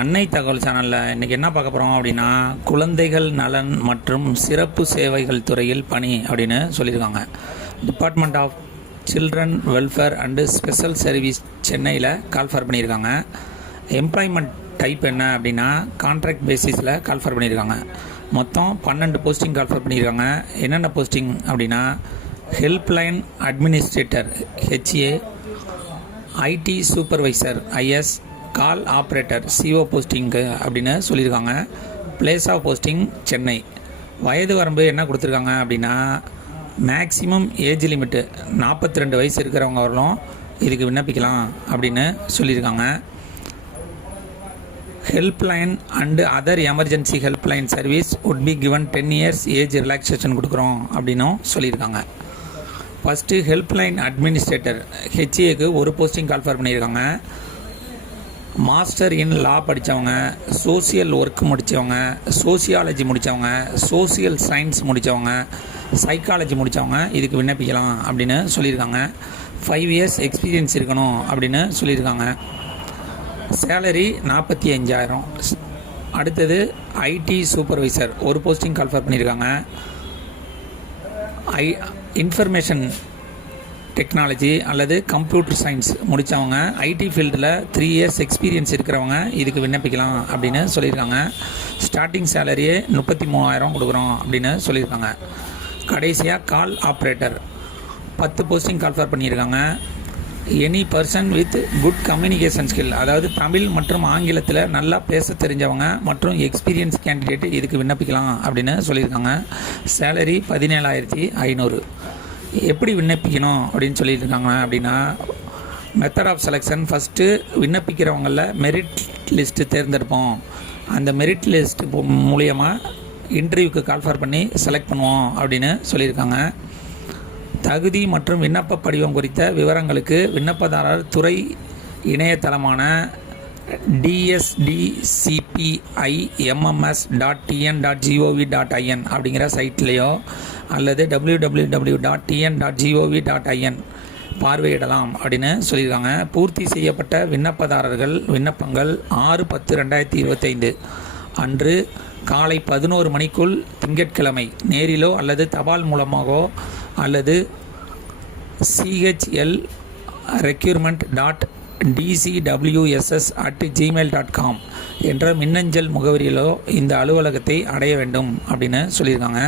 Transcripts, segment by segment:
அன்னை தகவல் சேனலில் இன்றைக்கி என்ன பார்க்க போகிறோம் அப்படின்னா, குழந்தைகள் நலன் மற்றும் சிறப்பு சேவைகள் துறையில் பணி அப்படின்னு சொல்லியிருக்காங்க. Department of children welfare and special service சென்னையில் கால்ஃபர் பண்ணியிருக்காங்க. எம்ப்ளாய்மெண்ட் டைப் என்ன அப்படின்னா கான்ட்ராக்ட் பேசிஸில் கால்ஃபர் பண்ணியிருக்காங்க. மொத்தம் 12 போஸ்டிங் கால்ஃபர் பண்ணியிருக்காங்க. என்னென்ன போஸ்டிங் அப்படின்னா, helpline administrator HA, IT supervisor IS, call operator CO போஸ்டிங்கு அப்படின்னு சொல்லியிருக்காங்க. Place of posting Chennai. வயது வரம்பு என்ன கொடுத்துருக்காங்க அப்படின்னா, மேக்ஸிமம் ஏஜ் லிமிட்டு 42 வயசு இருக்கிறவங்க வரலும் இதுக்கு விண்ணப்பிக்கலாம் அப்படின்னு சொல்லியிருக்காங்க. Helpline and other emergency helpline service would be given 10 years age relaxation கொடுக்குறோம் அப்படின்னும் சொல்லியிருக்காங்க. ஃபஸ்ட்டு ஹெல்ப்லைன் அட்மினிஸ்ட்ரேட்டர் HAக்கு ஒரு போஸ்டிங் கால்ஃபர் பண்ணியிருக்காங்க. மாஸ்டர் இன் லா படித்தவங்க, சோசியல் ஒர்க் முடித்தவங்க, சோசியாலஜி முடித்தவங்க, சோசியல் சயின்ஸ் முடித்தவங்க, சைக்காலஜி முடித்தவங்க இதுக்கு விண்ணப்பிக்கலாம் அப்படின்னு சொல்லியிருக்காங்க. 5 years எக்ஸ்பீரியன்ஸ் இருக்கணும் அப்படின்னு சொல்லியிருக்காங்க. சேலரி 45,000. அடுத்தது IT சூப்பர்வைசர் ஒரு போஸ்டிங் கால்ஃபர் பண்ணியிருக்காங்க. இன்ஃபர்மேஷன் டெக்னாலஜி அல்லது கம்ப்யூட்டர் சயின்ஸ் முடித்தவங்க, IT ஃபீல்டில் 3 years எக்ஸ்பீரியன்ஸ் இருக்கிறவங்க இதுக்கு விண்ணப்பிக்கலாம் அப்படின்னு சொல்லியிருக்காங்க. ஸ்டார்டிங் சேலரியே 33,000 கொடுக்குறோம் அப்படின்னு சொல்லியிருக்காங்க. கடைசியாக கால் ஆப்ரேட்டர் 10 போஸ்டிங் கால்ஃபர் பண்ணியிருக்காங்க. Any person with good communication skill, அதாவது தமிழ் மற்றும் ஆங்கிலத்தில் நல்லா பேச தெரிஞ்சவங்க மற்றும் எக்ஸ்பீரியன்ஸ் கேண்டிடேட் இதுக்கு விண்ணப்பிக்கலாம் அப்படின்னு சொல்லியிருக்காங்க. சேலரி 17,500. எப்படி விண்ணப்பிக்கணும் அப்படின்னு சொல்லியிருக்காங்க அப்படின்னா, மெத்தட் ஆஃப் செலெக்ஷன் ஃபஸ்ட்டு விண்ணப்பிக்கிறவங்களில் மெரிட் லிஸ்ட்டு தேர்ந்தெடுப்போம். அந்த மெரிட் லிஸ்ட் மூலியமாக இன்டர்வியூக்கு கால்ஃபர் பண்ணி செலக்ட் பண்ணுவோம் அப்படின்னு சொல்லியிருக்காங்க. தகுதி மற்றும் விண்ணப்ப படிவம் குறித்த விவரங்களுக்கு விண்ணப்பதாரர் துறை இணையதளமான dsdcpimms.tn.gov.in அப்படிங்கிற சைட்லேயோ அல்லது www.tn.gov.in பார்வையிடலாம் அப்படின்னு சொல்லியிருக்காங்க. பூர்த்தி செய்யப்பட்ட விண்ணப்பதாரர்கள் விண்ணப்பங்கள் 6/10/2025 அன்று காலை 11 மணிக்குள் திங்கட்கிழமை நேரிலோ அல்லது தபால் மூலமாகவோ அல்லது chlrecruitment.dcwss@gmail.com என்ற மின்னஞ்சல் முகவரியிலோ இந்த அலுவலகத்தை அடைய வேண்டும் அப்படின்னு சொல்லியிருக்காங்க.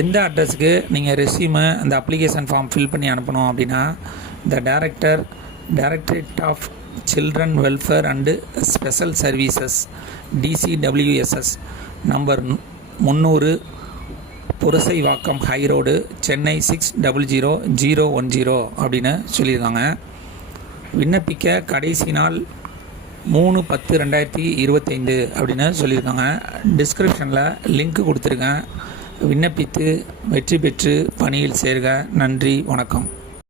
எந்த அட்ரஸுக்கு நீங்கள் ரெஸ்யூமை அந்த அப்ளிகேஷன் ஃபார்ம் ஃபில் பண்ணி அனுப்பணும் அப்படின்னா, the directorate of children welfare and special services DCWSS number 300 Purasaiwakkam high road Chennai 600010 அப்படின்னு சொல்லியிருக்காங்க. விண்ணப்பிக்க கடைசி நாள் 3/10/2025 அப்படின்னு சொல்லியிருக்காங்க. டிஸ்கிரிப்ஷனில் லிங்க் கொடுத்துருக்கேன். விண்ணப்பித்து வெற்றி பெற்று பணியில் சேர்க. நன்றி, வணக்கம்.